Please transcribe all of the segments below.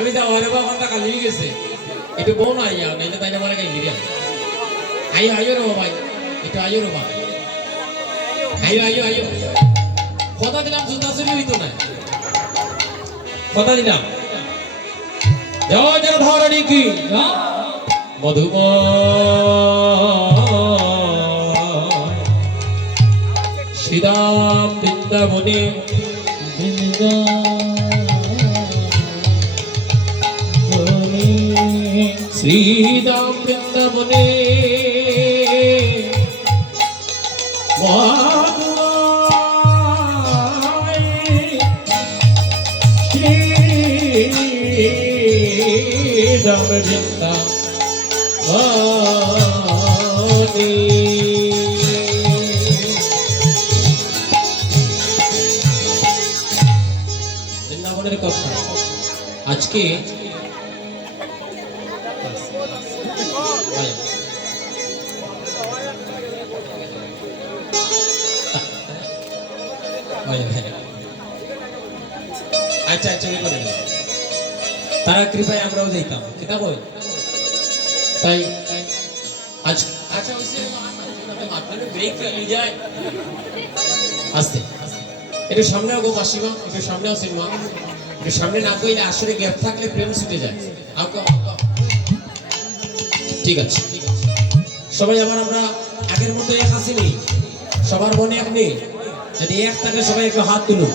আমি যা ওরে বাবা কালি গেছে একটু বউ না আইয়া নাইলে তাইলে মারা গাই দিলাম আইও আইও রে ভাই একটু আইও রে ভাই আইও আইও আইও কথা দিলাম জুতা চুরি হইতো না কথা দিলাম জয় জয় ধরণী কি মধুম শ্রীরাম বৃন্দাবনে শ্রীরাম বৃন্দাবনে শ্রীরাম বৃন্দাবনে বৃন্দাবনের কথা আজকে আচ্ছা আচ্ছা তারা কৃপায় আমরাও যাইতাম কিতা বল তাই আজ আচ্ছা ব্রেক যায় আস্তে একটু সামনে গো মাসিমা একটু সামনে আসেন মা একটু সামনে না কইলে আসলে গ্যাপ থাকলে প্রেম ছুটে যায় ঠিক আছে সবাই আবার আমরা আগের মতো এক আসিনি সবার মনে এক নেই যদি এক থাকে সবাই একটু হাত তুলুন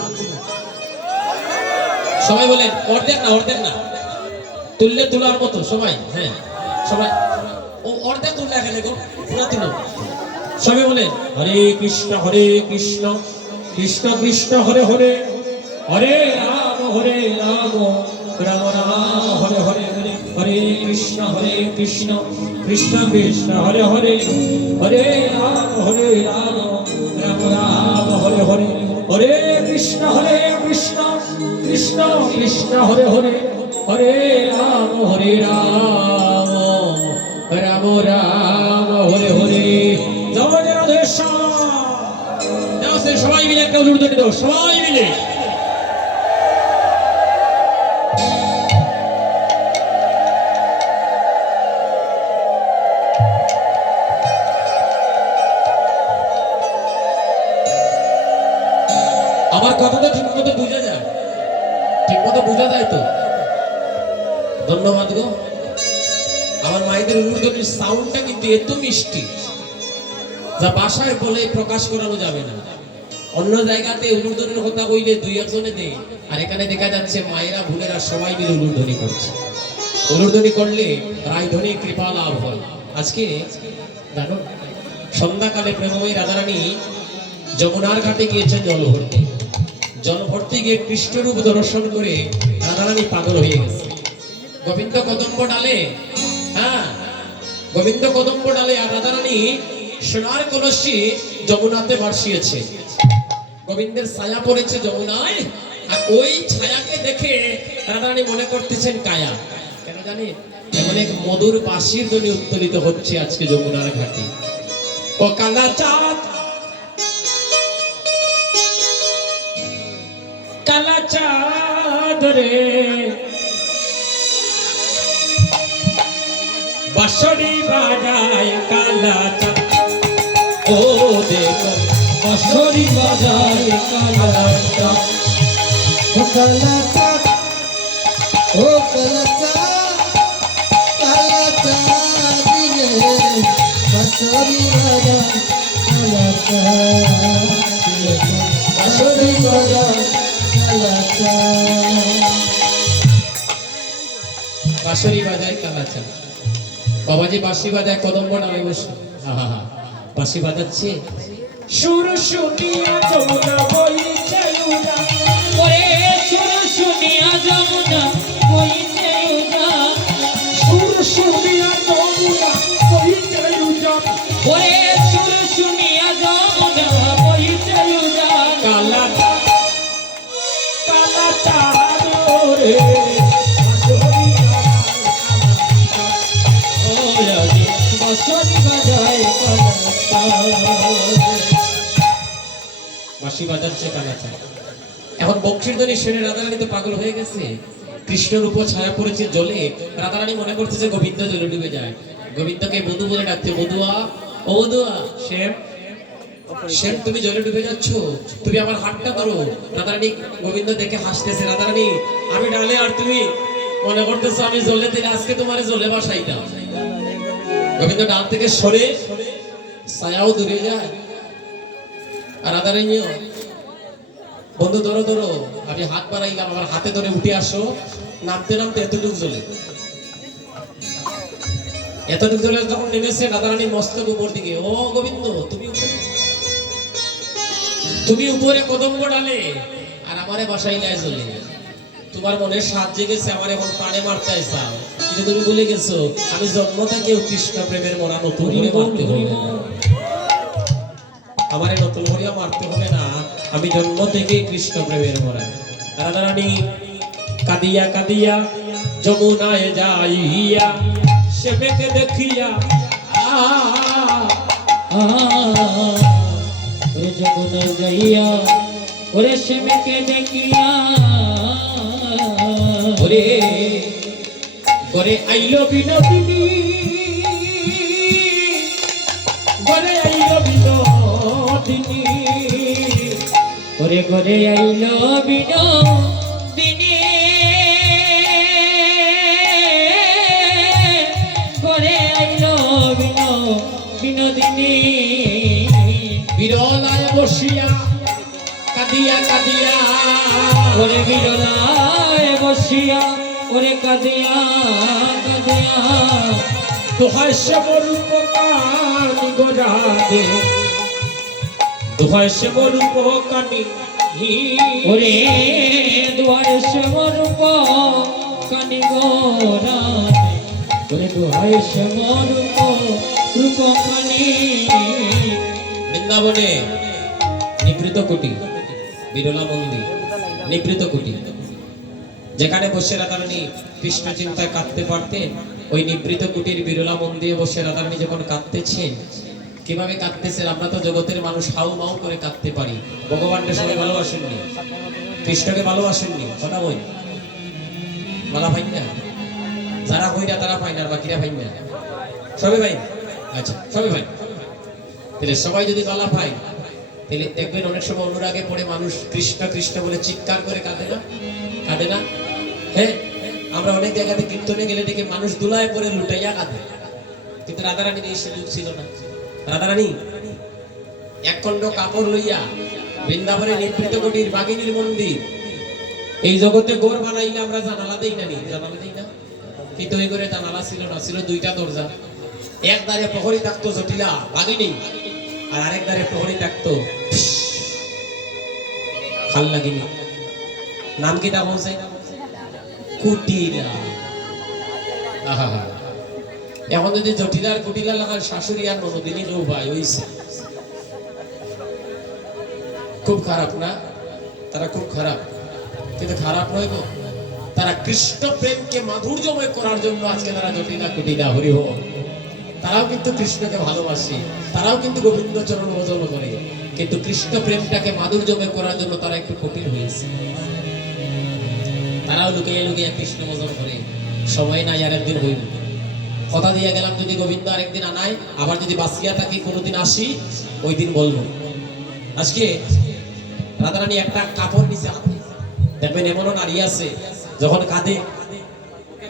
সবাই বলেন অর্ধেক না তুললে তোলার মতো সবাই হ্যাঁ সবাই ও অর্ধেক তুললে এখানে গো পুরো তুলুন সবাই বলেন হরে কৃষ্ণ কৃষ্ণ কৃষ্ণ হরে হরে হরে রাম রাম রাম হরে হরে হরে কৃষ্ণ কৃষ্ণ কৃষ্ণ হরে হরে হরে রাম রাম রাম হরে হরে হরে কৃষ্ণ কৃষ্ণ কৃষ্ণ হরে হরে হরে রাম রাম রাম হরে হরে জয় রাধে শ্যাম সবাই মিলে একটা উলুধ্বনি দাও সবাই মিলে আমার কথাটা ঠিক মতো বোঝা যায় তো ধন্যবাদ গো আমার মায়েদের উলুধ্বনির সাউন্ডটা কিন্তু এত মিষ্টি যা ভাষায় বলে প্রকাশ করানো যাবে না অন্য জায়গাতে উলুধ্বনির কথা কইলে দুই একজনে দেয় আর এখানে দেখা যাচ্ছে মায়েরা বোনেরা সবাই মিলে উলুধ্বনি করছে উলুধ্বনি করলে রায়ধনী কৃপা লাভ হয় আজকে জানো সন্ধ্যাকালে প্রেমময়ী রাধারানী যমুনার ঘাটে গিয়েছেন জল ভর্তি গিয়ে কৃষ্ণরূপ দর্শন করে রাধারানী পাগল হয়ে গেছে গোবিন্দ কদম্ব ডালে গোবিন্দ কদম্ব ডালে আর রাধারানী সোনার কলসি যমুনাতে ভাসিয়েছে গোবিন্দের ছায়া পড়েছে যমুনায় আর ওই ছায়াকে দেখে রাধারানী মনে করতেছেন কায়া কেন জানি এমন এক মধুর বাঁশির ধ্বনি উত্তোলিত হচ্ছে আজকে যমুনার ঘাটে ও কালা চাঁদ কালা চাঁদ রে বাঁশরি বাজায় কালা চাঁদ ও দেখো বাঁশরি বাজায় কালা চাঁদ ও কালা চাঁদ ও কালা চাঁদ রে বাঁশরি বাজায় কালা চাঁদ বাঁশরি বাজায় বাঁশরি বাজায় কালা চাঁদ বাবাজি বাঁশি বাজায় কদম্ব ডালে বসে বাঁশি বাজাচ্ছে সুর শুনিয়া যমুনা বইছে উড়া ওরে সুর শুনিয়া যমুনা বইছে উড়া সুর শুনিয়া যমুনা বইছে উড়া ওরে সুর শুনিয়া যমুনা বইছে উড়া কালা চাঁদ রে বাঁশি বাজাচ্ছে কালা চাঁদ এখন বক্সির ধ্বনি শুনে রাধারানী তো পাগল হয়ে গেছে কৃষ্ণের উপর ছায়া পড়েছে জলে, রাধারানী মনে করতেছে গোবিন্দ জলে ডুবে যায়। গোবিন্দকে বধূ বলে ডাকছে, বধুয়া ও বধুয়া, শ্যাম শ্যাম তুমি জলে ডুবে যাচ্ছ, তুমি আমার হাতটা ধরো। রাধারানী গোবিন্দ দেখে হাসতেছে, রাধারানী আমি ডালে আর তুমি মনে করতেছো আমি জলে দিলে, আজকে তোমার জলে বাসাই দাও। গোবিন্দ ডাল থেকে সরে ছায়াও দূরে যায়, আর রাধারানীও বন্ধু ধরো ধরো, আমি হাত বাড়াইলাম, আমার হাতে ধরে উঠে আসো। নামতে নামতে এতটুকু জলে, এতটুকু জলে যখন নেমেছে, রাধারানীর মস্তক উপর দিকে। ও গোবিন্দ, তুমি উপরে কদম্ব ডালে আর আমারে বাসাই নাই জলে। তোমার মনে সাত জেগেছে, আমার এখন প্রাণে মারতে চাও, কিন্তু তুমি ভুলে গেছো আমি জন্ম থেকেও কৃষ্ণ প্রেমের মরা, নতুন করে মারতে হবে না, আমারে নতুন করিয়া মারতে হবে না, আমি জন্ম থেকে কৃষ্ণ প্রেমের মরা। রাধারানী কাঁদিয়া কাঁদিয়া যমুনায় যাইয়া শ্যামকে দেখিয়া ওরে যমুনায় যাইয়া, ওরে শ্যামকে দেখিয়া, ওরে ঘরে আইলো বিনোদিনী, ঘরে আইলো বিনোদিনী, ওরে ঘরে আইলো বিনোদিনী, ঘরে আইলো বিনোদিনী, বিরলায় বসিয়া কাঁদিয়া কাঁদিয়া, ওরে বিরলায় বসিয়া, ওরে কাঁদিয়া কাঁদিয়া, দোহাই শ্যামর উপকানি গোরাদে, দোহাই শ্যামর উপকানি, ওরে দুয়ারে শ্যামরূপ কানি গোরাদে, ওরে দুয়ারে শ্যামরূপ রূপ কানি। বৃন্দাবনে নিভৃত কুটি, বিরলা মন্দির, নিভৃত কুটি, যেখানে বসে রাধারানী কৃষ্ণ চিন্তায় কাঁদতে পারতেন, ওই নিভৃত কুটির বিরলা মন্দিরে বসে রাধারানী যখন কাঁদতেছেন, কিভাবে কাঁদতেছেন? আমরা তো জগতের মানুষ হাউ মাউ করে কাঁদতে পারি, ভগবানকে সবাই ভালোবাসেননি, কৃষ্ণকে ভালোবাসেননি, কথা বই মালা ভাই না, যারা হইরা তারা পাই না, আর বাকিরা ভাই না, সবাই ভাই, আচ্ছা সবাই ভাই। তাহলে সবাই যদি মালা পাই, তাহলে দেখবেন অনেক সময় অনুরাগে পড়ে মানুষ কৃষ্ণ কৃষ্ণ বলে চিৎকার করে কাঁদে না, কাঁদে না? হ্যাঁ, আমরা অনেক জায়গাতে কীর্তনে গেলে দেখি মানুষ দুলায় পরে লুটাইয়া কাঁদে, কিন্তু রাধারানীর এই সুযোগ ছিল না। রাধারানী এক খণ্ড কাপড় লইয়া বৃন্দাবনে নিভৃত কুটির বাগিনীর মন্দির, এই জগতে গোর বানাইলে আমরা জানালা দেই না, জানালা দেই না, কিন্তু ওই করে জানালা ছিল না, ছিল দুইটা দরজা। এক দ্বারে প্রহরী থাকতো জটিলা বাগিনী, আর আরেক দ্বারে প্রহরী থাকতো খাল্লাগিনী। নাম কি তা বলছে? কুটিলা। আহা, এখন যদি জটিলার কুটিলা লাগান শাশুড়ি আর ননদিনী কেউ ভাই হইছে, খুব খারাপ না? তারা খুব খারাপ, কিন্তু খারাপ নয় গো, তারা কৃষ্ণ প্রেমকে মাধুর্যময় করার জন্য আজকে তারা জটিলা কুটিলা হরি হোক, তারাও কিন্তু কৃষ্ণকে ভালোবাসে, তারাও কিন্তু গোবিন্দ চরণ ভজন করে, কিন্তু কৃষ্ণ প্রেমটাকে মাধুর্যময় করার জন্য তারা একটু কঠিন হয়েছে, তারাও লুকিয়ে লুকিয়ে কৃষ্ণ ভজন করে। সময় নাই, আর একদিন হইব, কথা দিয়ে গেলাম যদি গোবিন্দ আরেকদিন আনায়, আবার যদি বাঁচিয়া থাকি কোনোদিন আসি, ওই দিন বলবো। আজকে রাধারানী একটা কাপড় নিচে দেখবেন, এমনও নারী আছে যখন কাঁদে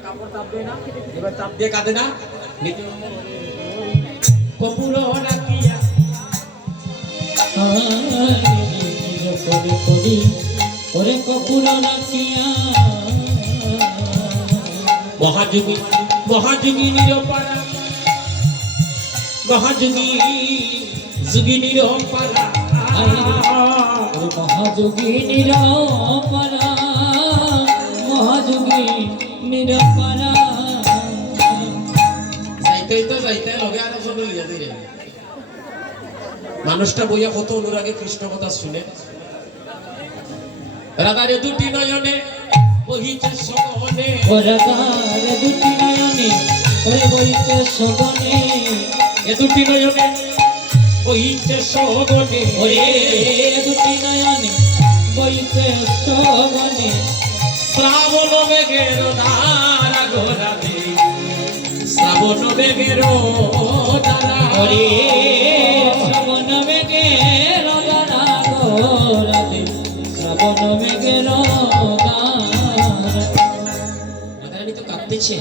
কাপড় চাপ দেয় না, এবার চাপ দিয়ে কাঁদে না, কপুর রাখিয়া করি ওরে কপুর রাখিয়া, মহাযোগী মহাযোগী নিরপারা, মহাযোগী যোগী নিরপারা, মহাযোগী নিরপারা, মহাযোগী নিরপারা, যাইতেই তো যাইতে লগে আরো চলে লিয়া দিলে মানুষটা বইয়া কত অনুরাগে কৃষ্ণ কথা শুনে। রাধার দুটি নয়নে বহিছে সগনে, রাধার দুটি নয়নে ওরে বহিছে সগনে, এ দুটি নয়নে বহিছে সগনে, ওরে দুটি নয়নে বহিছে সগনে, শ্রাবণ মেঘের ধারা গোরাতে শ্রাবণ মেঘের ধারা ওরে শ্রাবণ মেঘের ধারা গোরাতে শ্রাবণ মেঘের ধারা। রাধারানী তো কাঁদতেছে।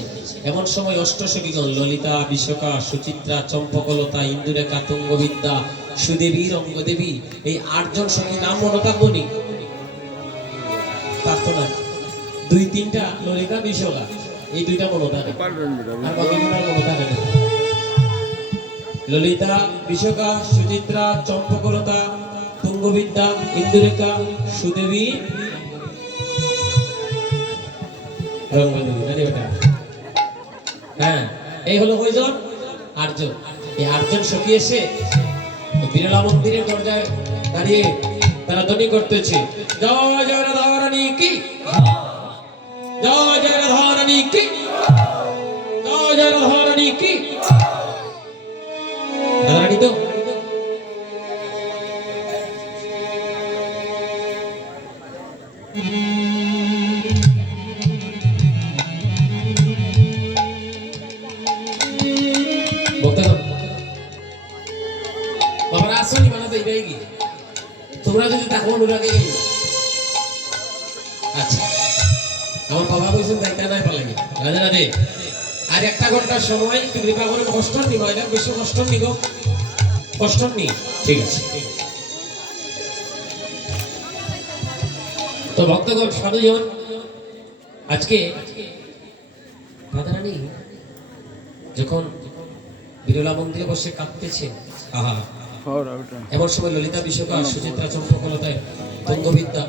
এমন সময় অষ্টসখীগণ ললিতা, বিশাখা, সুচিত্রা, চম্পকলতা, ইন্দুরেখা, তুঙ্গবিদ্যা, সুদেবী, রঙ্গদেবী, এই 8 জন সখী নাম মনে থাকবনি? থাকতো না। 2-3টা ললিতা, বিশাখা, এই 2টা মনে থাকে, আর বাকি 2টা মনে থাকে না। ললিতা, বিশাখা, সুচিত্রা, চম্পকলতা, তুঙ্গবিদ্যা, ইন্দুরেখা, সুদেবী, রঙ্গদেবী। জানি ওটা? হ্যাঁ, এই হলো কয়জন? 8 জন। এই 8 জন সখী এসে বিরলা মন্দিরের দরজায় দাঁড়িয়ে তারা ধ্বনি করতেছে, জয় জয় রাধারানী কি, জয় জয় রাধারানী কি, জয় জয় রাধারানী কি। রাধারানী তো বাবারা আসনি বানাতে এটাই কি তোমরা যদি তাকে অনুরাগে গেই। আচ্ছা, আমার বাবা কইছেন যাইতে নাই পালাগে রাধে রাধে। আর 1 ঘন্টার সময় একটু কৃপা করে কষ্ট নিব, এটা বেশি কষ্ট নিব, কষ্ট নি। ঠিক আছে। তো ভক্তগণ, সাধুজন, আজকে রাধারানী যখন বিরলা মন্দিরে বসে কাঁদতেছে, আহা, এমন সময় ললিতা, বিশাখা, সুচিত্রা, চম্পকলতায়, তুঙ্গবিদ্যা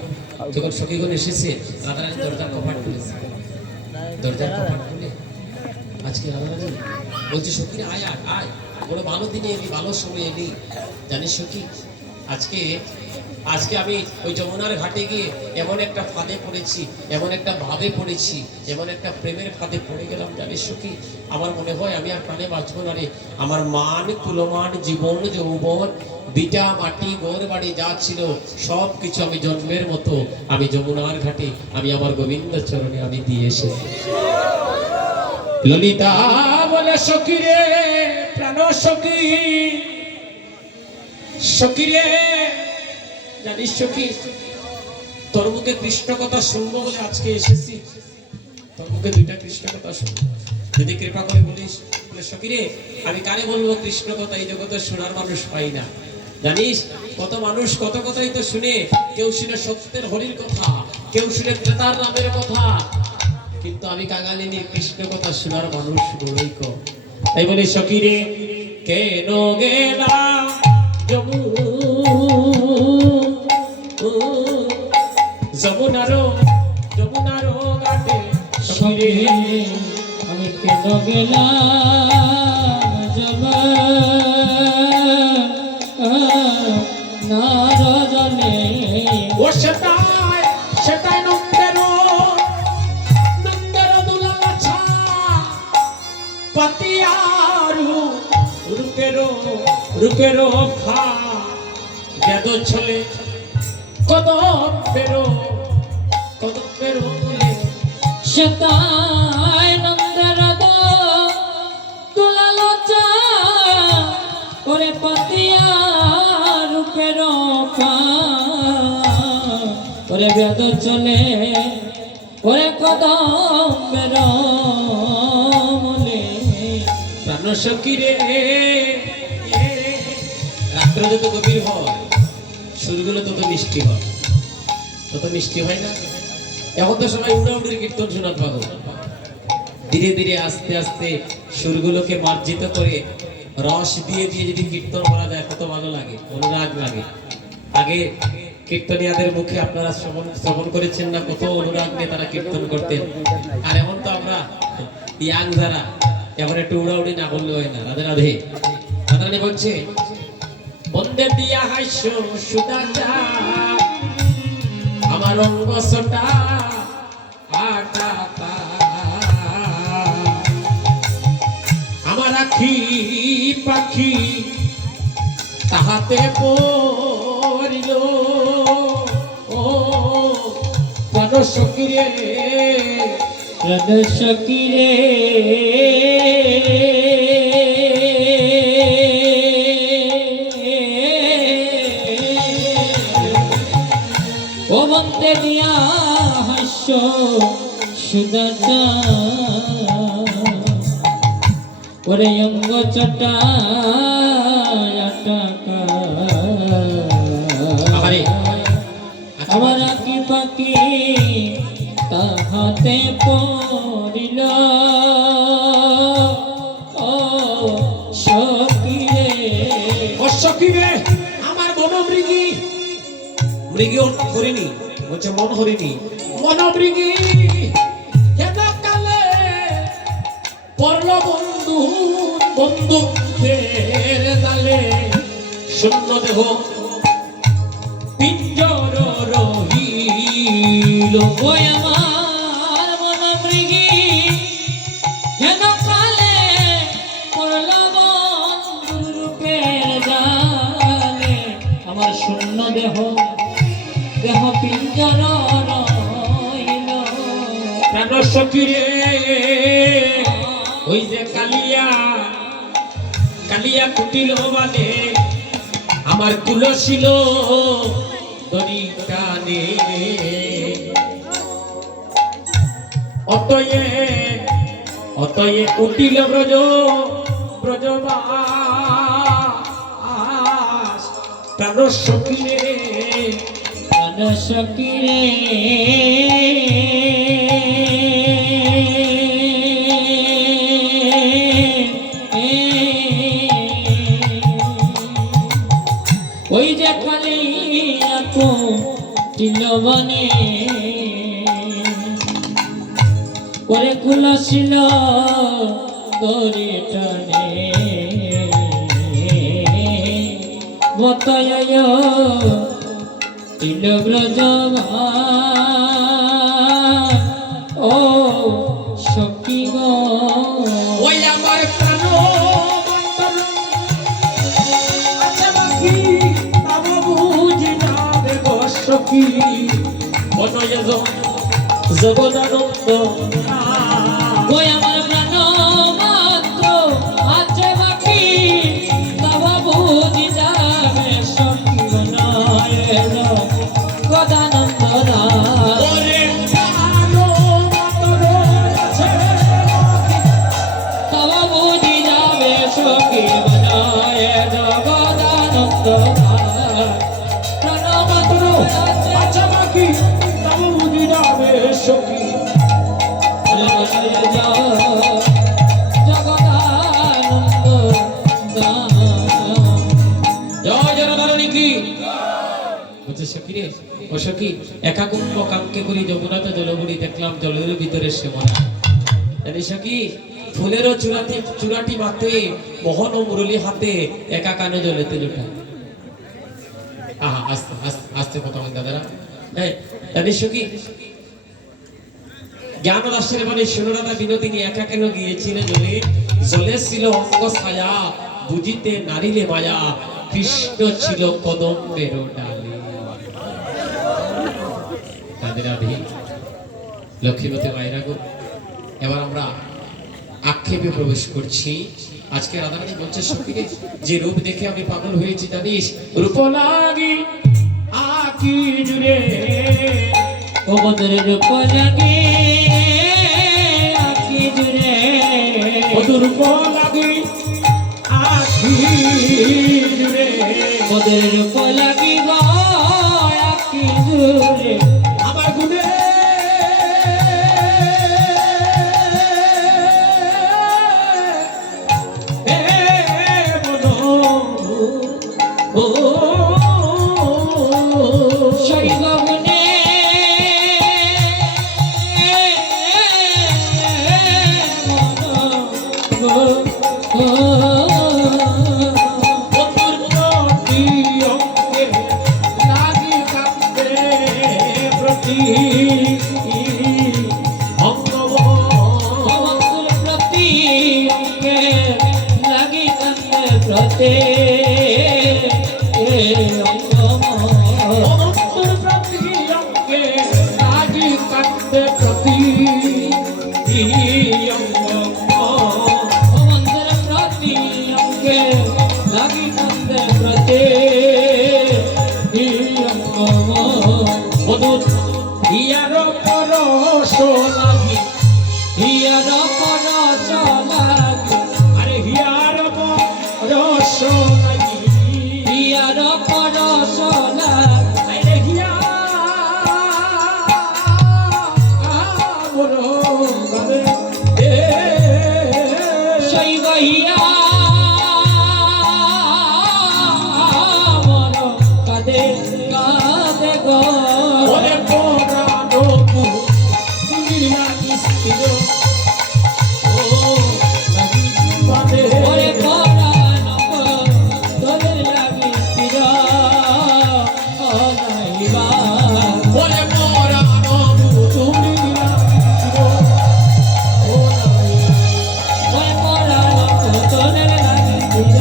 যখন সখীগণ এসেছে, রাধারানী দরজার কপাট খুলেছে। দরজার কপাট খুলে আজকে রাধারানী বলছে, সখী আয় আয় আয়, বড় ভালো দিনে এলি, ভালো সময় এলি। জানিস সখী, আজকে আমি ওই যমুনার ঘাটে গিয়ে এমন একটা ফাঁদে পড়েছি, এমন একটা ভাবে পড়েছি, এমন একটা প্রেমের ফাঁদে পড়ে গেলাম। জানিস সখী, আমার মনে হয় আমি আর প্রাণে বাঁচবো না রে। আমার মান, কুলমান, জীবন, যৌবন, বিটা, মাটি, গোর বাড়ি যা ছিল সব কিছু আমি জন্মের মতো আমি যমুনার ঘাটে আমি আমার গোবিন্দ চরণে আমি দিয়ে এসেছি। ললিতা বলে, সখী রে, প্রাণ সখী, সখী রে, জানিস সখী, তোর মুখে কৃষ্ণ কথা শুনবো বলে আজকে এসেছি। তোর মুখে 2টা কৃষ্ণ কথা শুনবো, যদি কৃপা করে বলিস। বলে, সখী রে, আমি কারে বলবো কৃষ্ণ কথা? এই জগতে শোনার মানুষ পাই না। জানিস, কত মানুষ কত কথাই তো শুনে, কেউ শুনে সত্যের হরির কথা, কেউ শুনে ত্রেতার নামের কথা, কিন্তু আমি কাঙালিনী কৃষ্ণ কথা শোনার মানুষ বড়ই কম। তাই বলি, সখী রে, কেন গেলা যমুনারো ঘাটে, সখী আমি কেন গেলাম যমুনার জলে। ও সেটাই নন্দের দুলাল ছা, পাতিয়ারু রূপেরো খা, বেদ ছলে কদম্বেরো বলে। সেটাই নন্দের দুলাল চা, ওরে পাতিয়া রূপের পা, ওরে বেদ চলে, ওরে কদম্বের মূলে। প্রাণ সখী রে, রাত্র যত গভীর হয়, সুরগুলো তত মিষ্টি হয়, তত মিষ্টি হয় না? এখন তো সবাই উড়াউড়ির কীর্তন শোনার পাগল। ধীরে ধীরে আস্তে আস্তে সুরগুলোকে মার্জিত করে রস দিয়ে দিয়ে যদি কীর্তন করা যায় কত ভালো লাগে, অনুরাগ লাগে। আগে কীর্তনিয়াদের মুখে আপনারা শ্রবণ করেছেন না, কত অনুরাগ নিয়ে তারা কীর্তন করতেন। আর এখন তো আমরা ইয়াং যারা, এখন একটু উড়াউড়ি না করলে হয় না। রাধে রাধে। রাধারানী বলছে, বন্দে দিয়া হাস্য সুদা যা, আমার অঙ্গ সোটা আটা, আমার আখি পাখি তাহাতে পড়িল। ও প্রাণ সকিরে প্রাণ সকিরে ও বন্দে দিয়া হাস্য সুদাতা ওরে অঙ্গ চটা আমারে আমার আঁকি পাখি তাহাতে পড়িল ও সকিরে সকিরে আমার মনোমৃগী মৃগী অর্থ করিনি বলছে মন হরিণী মনোমৃগী হেন কালে পরল বন্ধু বন্ধুকের তালে শূন্য দেহ পিঞ্জর রহিল ওই আমার মনোমৃগী যেন কালে পড়ল বন্ধুর রূপের জালে আমার শূন্য দেহ দেহ পিঞ্জর রহিল প্রাণ সকিরে ওই যে কালিয়া কালিয়া কুটিল মানে আমার তুলসিল দড়ি টানে অতয়ে অতয়ে কুটিল ব্রজ ব্রজবাস প্রাণ সকিরে প্রাণ সকিরে ওই যে কালিয়া কুটিল বনে ওরে কুলসিল দড়ি টানে বতয় তিল ব্রজমা ও সখী গো ওই আমার প্রাণ বন্ধন আচ্ছা বাকি তব বুঝি যাবে গো সখী বনয় জগদানন্দ ওই আমার প্রাণ মাত্র আছে বাকি তব বুঝি যাবে সখী বনয় গদানন্দ ওরে প্রাণ বন্ধন আছে তব বুঝি যাবে সখী বনয় জগদানন্দ প্রাণ মাত্র আছে আচ্ছা বাকি তব বুঝি যাবে সখী জয় জনধারণী কি বলছে সখী রে ও সখী একা কুম্ভ কামকে করি যমুনাতে জলগুড়ি দেখলাম জলের ভিতরে সে মরা জানি সখী ফুলেরও চূড়াটি মাতে মোহন ও মুরলি হাতে একা কানে জলেতে লুটা আহা আস্তে আস্তে আস্তে কথা বল দাদারা হ্যাঁ জানি সখী জ্ঞান রাশের মানে সুনরাধা বিনোদিনী একা কেন গিয়েছিল জলে জলে ছিল অঙ্গ ছায়া বুঝিতে নারিলে মায়া কৃষ্ণ ছিল কদম্বের ডালে তাদের আধি লক্ষ্মীপতি মায়েরা গো এবার আমরা আক্ষেপে প্রবেশ করছি আজকে রাধারানী বলছে সখীরে যে রূপ দেখে আমি পাগল হয়েছি জানিস রূপ লাগি আকি জুড়ে ও মধুর রূপ লাগে আঁকি জুড়ে মধুর রূপ লাগি আকি জুড়ে মধুর রূপ লাগিব আঁকি জুড়ে আমার গুণে শৈবগুণে প্রতি অঙ্গে লাগি কান্দে প্রতি অঙ্গ প্রতি বন্ধুর প্রতি অঙ্গে লাগি কান্দে প্রতি বধুর ইয়ার পরশ লাগি হিয়ার পরশ লাগি আরে হিয়ার পরশ লাগি হিয়ার পরশ লাগি আরে হিয়া বলো গাবে শৈব হিয়া মন কাঁদে কাঁদে গো ওরে পরানো তুমি লাগিছিল ও লাগি বাদে ওরে পরাণ তোদের লাগি স্থির অনাইবা ওরে পরানো তুমি লাগিছিল ও নাই ওরে পরাণ তোদের লাগি স্থির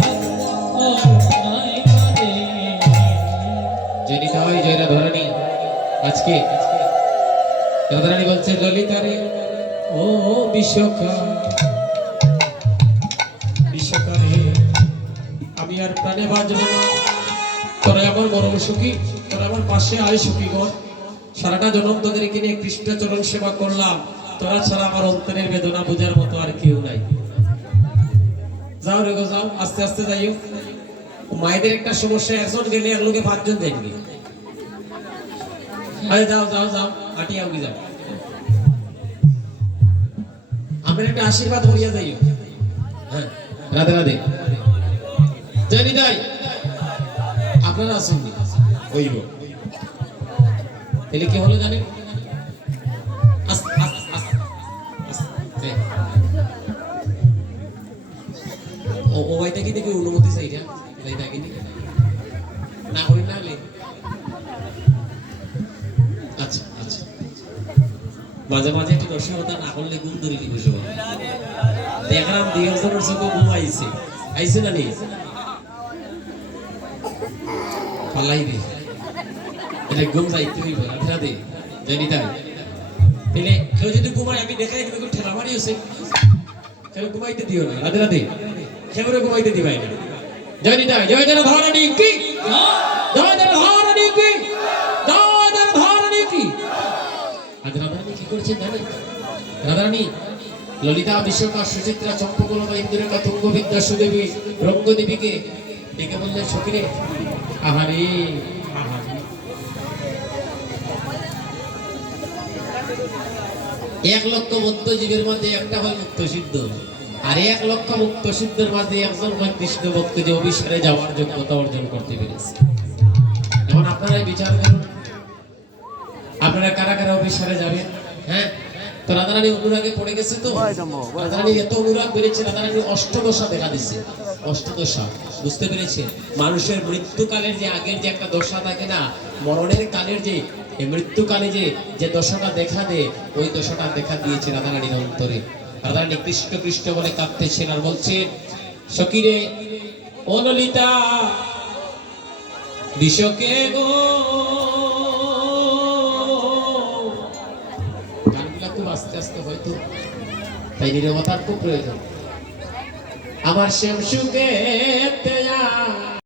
অনাইবা জনিতা হয় জয়রা ধরণী আজকে রাধারানী বলছে ললিতারে ও বিশ্বকা বিশ্বকারে আমি আর প্রাণে বাঁচব না তোরা আমার মরম সুখী তোরা আমার পাশে আয় সুখী গর সারাটা জনম তোদেরকে নিয়ে কৃষ্ণ চরণ সেবা করলাম তোরা ছাড়া আমার অন্তরের বেদনা বোঝার মতো আর কেউ নাই যাও রে গো যাও আস্তে আস্তে যাইও মায়েদের একটা সমস্যা একজন গেলে এক লোকে পাঁচজন দেখবে আরে যাও যাও যাও আটি আউগি যাও আমার একটা আশীর্বাদ হইয়া যাইও হ্যাঁ রাধে রাধে জয় নিতাই আপনারা আসুন হইব তাহলে কি হলো জানেন আস্তে আস্তে আস্তে আস্তে ও ভাইটা কি দেখি অনুমতি চাইটা তাই থাকিনি না করি না হলে আচ্ছা আচ্ছা মাঝে মাঝে একটু দর্শকতা না করলে ঘুম ধরে কি বসে দেখলাম দুইজনের চোখে ঘুম আইছে আইছে না নেই পালাই দে এটা ঘুম যাইতে হইব রাতে জানি তাই তাহলে কেউ যদি ঘুমায় আমি দেখাই কিন্তু ঠেলা মারি আছে কেউ ঘুমাইতে দিও না রাতে রাতে কেউ ঘুমাইতে দিবাই না জানি তাই জয় জয় ধরণী কি জয় জয় ধরণী কি জয় জয় ধরণী কি আজ রাধারানী কি করছে জানেন রাধারানী ললিতা বিশ্বকা সুচিত্রা চম্পকলতা ইন্দ্রিকা তুঙ্গবিদ্যা সুদেবী রঙ্গদেবীকে ডেকে বললেন সখিরে আহারে আহারে 1 লক্ষ মুক্ত জীবের মধ্যে একটা হয় মুক্ত সিদ্ধ আর 1 লক্ষ মুক্ত সিদ্ধের মাঝে একজন হয় কৃষ্ণ ভক্ত যে অভিসারে যাওয়ার যোগ্যতা অর্জন করতে পেরেছে এখন আপনারাই বিচার করুন আপনারা কারা কারা অভিসারে যাবেন হ্যাঁ তো রাধারানী অনুরাগে পড়ে গেছে তো রাধারানী এত অনুরাগ বেড়েছে রাধারানী অষ্টদশা দেখা দিচ্ছে অষ্টদশা বুঝতে পেরেছে মানুষের মৃত্যুকালের যে আগের যে একটা দশা থাকে না মরণের কালের যে এই মৃত্যুকালে যে দশাটা দেখা দেয় ওই দশাটা দেখা দিয়েছে রাধারানীর অন্তরে রাধারানী কৃষ্ণ কৃষ্ণ বলে কাঁদতেছেন আর বলছে সখীরে ও ললিতা বিশ্বকে গো গানগুলা খুব আস্তে আস্তে হয়তো তাই নীরবতার খুব প্রয়োজন আমার শ্যাম সুখে